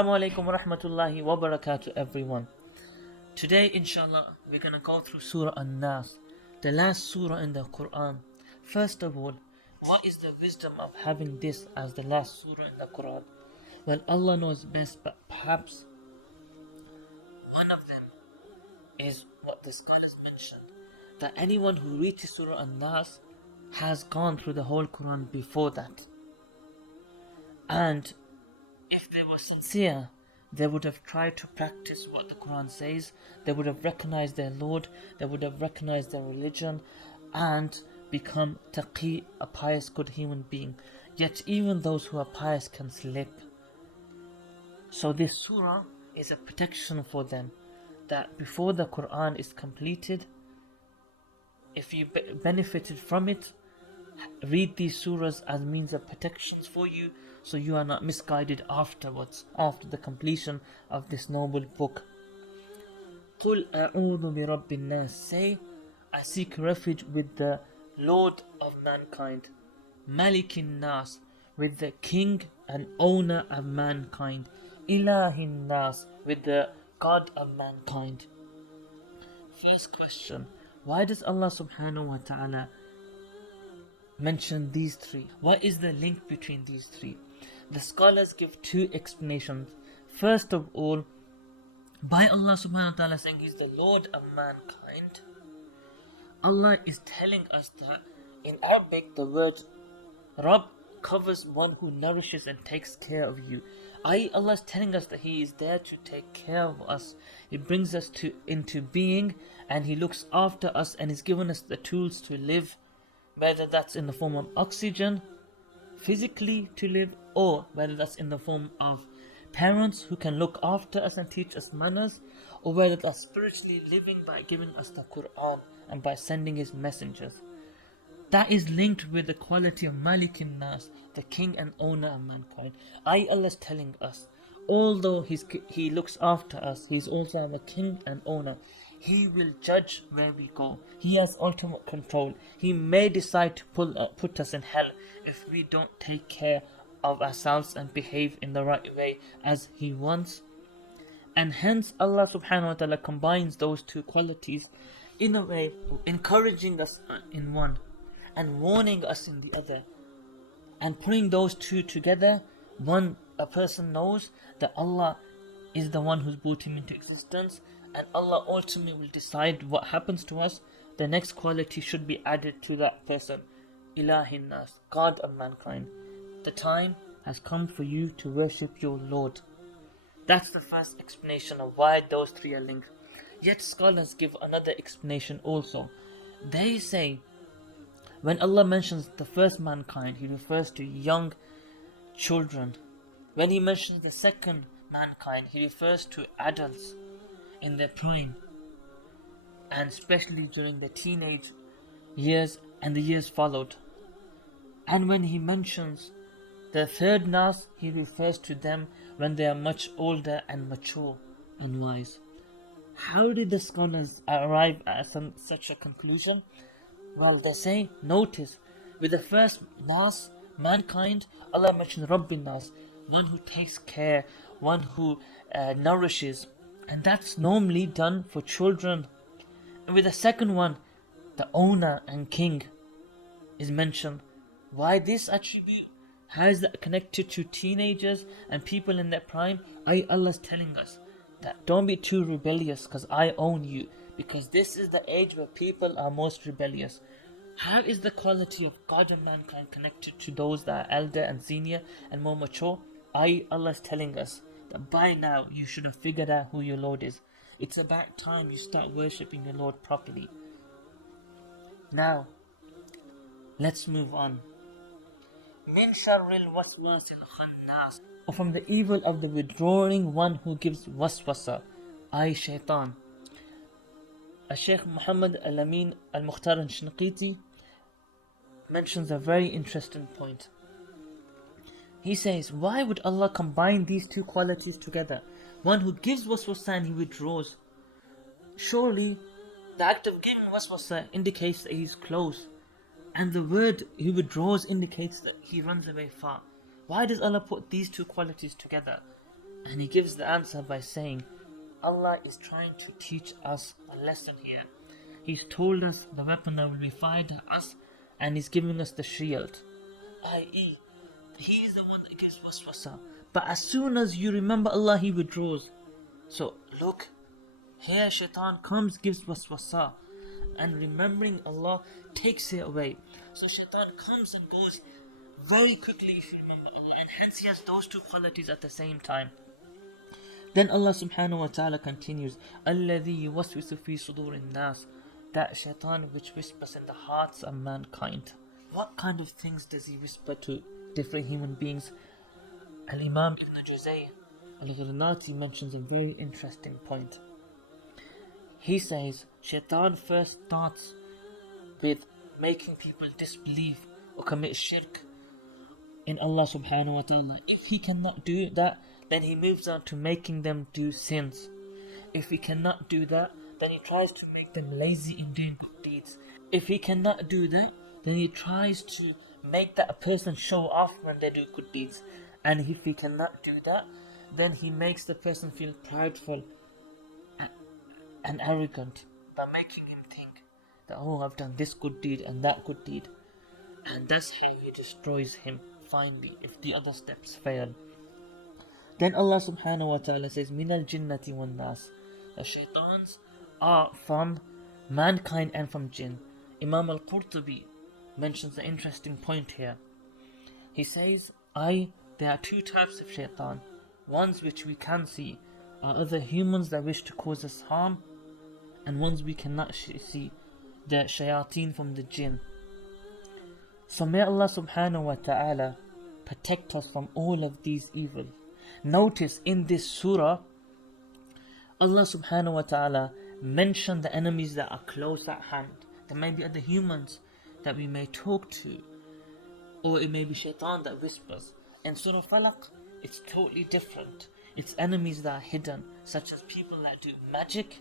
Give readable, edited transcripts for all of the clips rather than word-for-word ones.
Asalamualaykum wa rahmatullahi wa barakatuh, everyone. Today, inshallah, we're gonna go through Surah Naas, the last surah in the Quran. First of all, what is the wisdom of having this as the last surah in the Quran? Well, Allah knows best, but perhaps one of them is what the scholars mentioned, that anyone who reaches Surah Naas has gone through the whole Quran before that. And if they were sincere, they would have tried to practice what the Quran says. They would have recognized their Lord, they would have recognized their religion, and become taqi, a pious, good human being. Yet even those who are pious can slip. So this surah is a protection for them, that before the Quran is completed, if you benefited from it, read these surahs as means of protections for you, so you are not misguided afterwards, after the completion of this noble book. قُلْ أَعُوذُ بِرَبِّ النَّاسِ, say, I seek refuge with the Lord of mankind. Malikin Nas, with the King and Owner of mankind. Ilahin Nas, with the God of mankind. First question, why does Allah subhanahu wa ta'ala mention these three? What is the link between these three? The scholars give two explanations. First of all, by Allah subhanahu wa ta'ala saying He's the Lord of mankind, Allah is telling us that in Arabic the word Rabb covers one who nourishes and takes care of you. Allah is telling us that He is there to take care of us. He brings us into being, and He looks after us, and He's given us the tools to live, whether that's in the form of oxygen, physically to live, or whether that's in the form of parents who can look after us and teach us manners, or whether that's spiritually living by giving us the Quran and by sending His messengers. That is linked with the quality of Malikin Nas, the King and Owner of mankind. Allah is telling us, although He looks after us, He's also our King and Owner. He will judge where we go. He has ultimate control. He may decide to put us in hell if we don't take care of ourselves and behave in the right way as He wants. And hence Allah subhanahu wa ta'ala combines those two qualities in a way, encouraging us in one and warning us in the other. And putting those two together, a person knows that Allah is the one who's brought him into existence, and Allah ultimately will decide what happens to us. The next quality should be added to that person, Ilahin Nas, God of mankind. The time has come for you to worship your Lord. That's the first explanation of why those three are linked. Yet scholars give another explanation also. They say, when Allah mentions the first mankind, He refers to young children. When He mentions the second mankind, He refers to adults in their prime, and especially during the teenage years and the years followed. And when He mentions the third Nas, He refers to them when they are much older and mature and wise. How did the scholars arrive at such a conclusion? Well, they say, notice, with the first Nas, mankind, Allah mentions Rabbin Nas, one who takes care, one who nourishes, and that's normally done for children. And with the second one, the Owner and King is mentioned. Why this attribute? How is that connected to teenagers and people in their prime? Allah is telling us that don't be too rebellious, because I own you, because this is the age where people are most rebellious. How is the quality of God and mankind connected to those that are elder and senior and more mature? Allah is telling us that by now you should have figured out who your Lord is. It's about time you start worshipping your Lord properly. Now, let's move on. Min sharril waswasil khannas, or from the evil of the withdrawing one who gives waswasa, shaitan. Shaykh Muhammad Al-Amin Al-Mukhtar Al-Shinqiti mentions a very interesting point. He says, why would Allah combine these two qualities together? One who gives waswasa and he withdraws. Surely the act of giving waswasa indicates that he's close, and the word he withdraws indicates that he runs away far. Why does Allah put these two qualities together? And he gives the answer by saying, Allah is trying to teach us a lesson here. He's told us the weapon that will be fired at us, and he's giving us the shield, i.e., he is the one that gives waswasa. But as soon as you remember Allah, he withdraws. So look, here shaitan comes, gives waswasa, and remembering Allah takes it away. So shaitan comes and goes very quickly if you remember Allah, and hence he has those two qualities at the same time. Then Allah subhanahu wa ta'ala continues, الَّذِي يُوَسْوِسُ فِي صُدُورِ النَّاسِ, that shaitan which whispers in the hearts of mankind. What kind of things does he whisper to different human beings? Al-Imam Ibn Juzay Al-Ghirnati mentions a very interesting point. He says, shaitan first starts with making people disbelieve or commit shirk in Allah subhanahu wa ta'ala. If he cannot do that, then he moves on to making them do sins. If he cannot do that, then he tries to make them lazy in doing good deeds. If he cannot do that, then he tries to make that person show off when they do good deeds. And if he cannot do that, then he makes the person feel prideful and arrogant by making him think that, oh, I've done this good deed and that good deed. And that's how he destroys him finally if the other steps fail. Then Allah subhanahu wa ta'ala says, Min al-jinnati wan nas. The shaitans are from mankind and from jinn. Imam al-Qurtubi mentions an interesting point here. He says, there are two types of shaitan. Ones which we can see are other humans that wish to cause us harm, and ones we cannot see, the shayateen from the jinn. So may Allah subhanahu wa ta'ala protect us from all of these evils. Notice in this surah, Allah subhanahu wa ta'ala mentioned the enemies that are close at hand. There may be other humans that we may talk to, or it may be shaitan that whispers. In Surah Falaq, it's totally different. It's enemies that are hidden, such as people that do magic,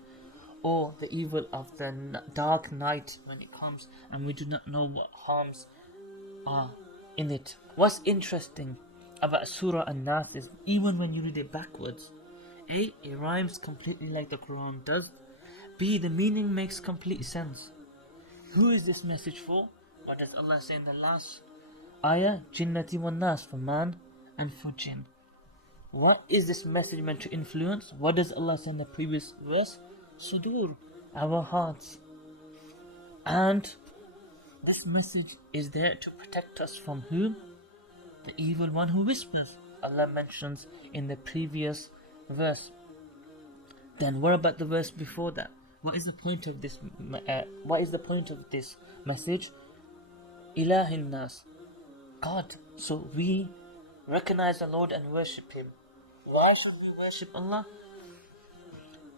or the evil of the dark night when it comes, and we do not know what harms are in it. What's interesting about Surah Naas is, even when you read it backwards, A, it rhymes completely like the Quran does. B, the meaning makes complete sense. Who is this message for? What does Allah say in the last ayah? Jinnati wan nas, for man and for jinn. What is this message meant to influence? What does Allah say in the previous verse? Sudur, our hearts. And this message is there to protect us from whom? The evil one who whispers. Allah mentions in the previous verse. Then what about the verse before that? What is the point of this? What is the point of this message? Ilahil nas, God. So we recognize the Lord and worship Him. Why should we worship Allah?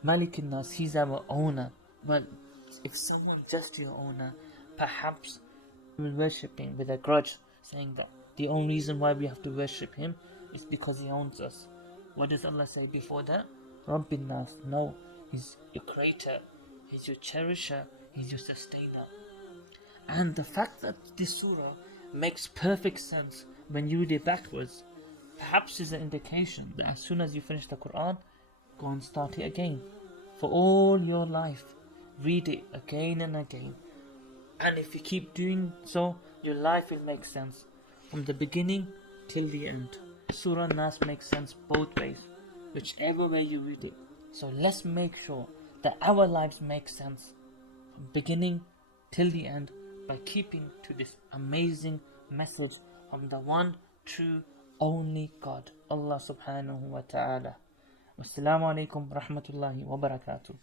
Malikin nas, He's our owner. Well, if someone just your owner, perhaps we will worship Him with a grudge, saying that the only reason why we have to worship Him is because He owns us. What does Allah say before that? Rabbin nas. No, He's your creator, He's your cherisher, He's your sustainer. And the fact that this surah makes perfect sense when you read it backwards, perhaps is an indication that as soon as you finish the Quran, go and start it again. For all your life, read it again and again. And if you keep doing so, your life will make sense from the beginning till the end. Surah Naas makes sense both ways, whichever way you read it. So let's make sure that our lives make sense from beginning till the end by keeping to this amazing message from the one true only God, Allah subhanahu wa ta'ala. Wassalamu alaikum wa rahmatullahi wa barakatuh.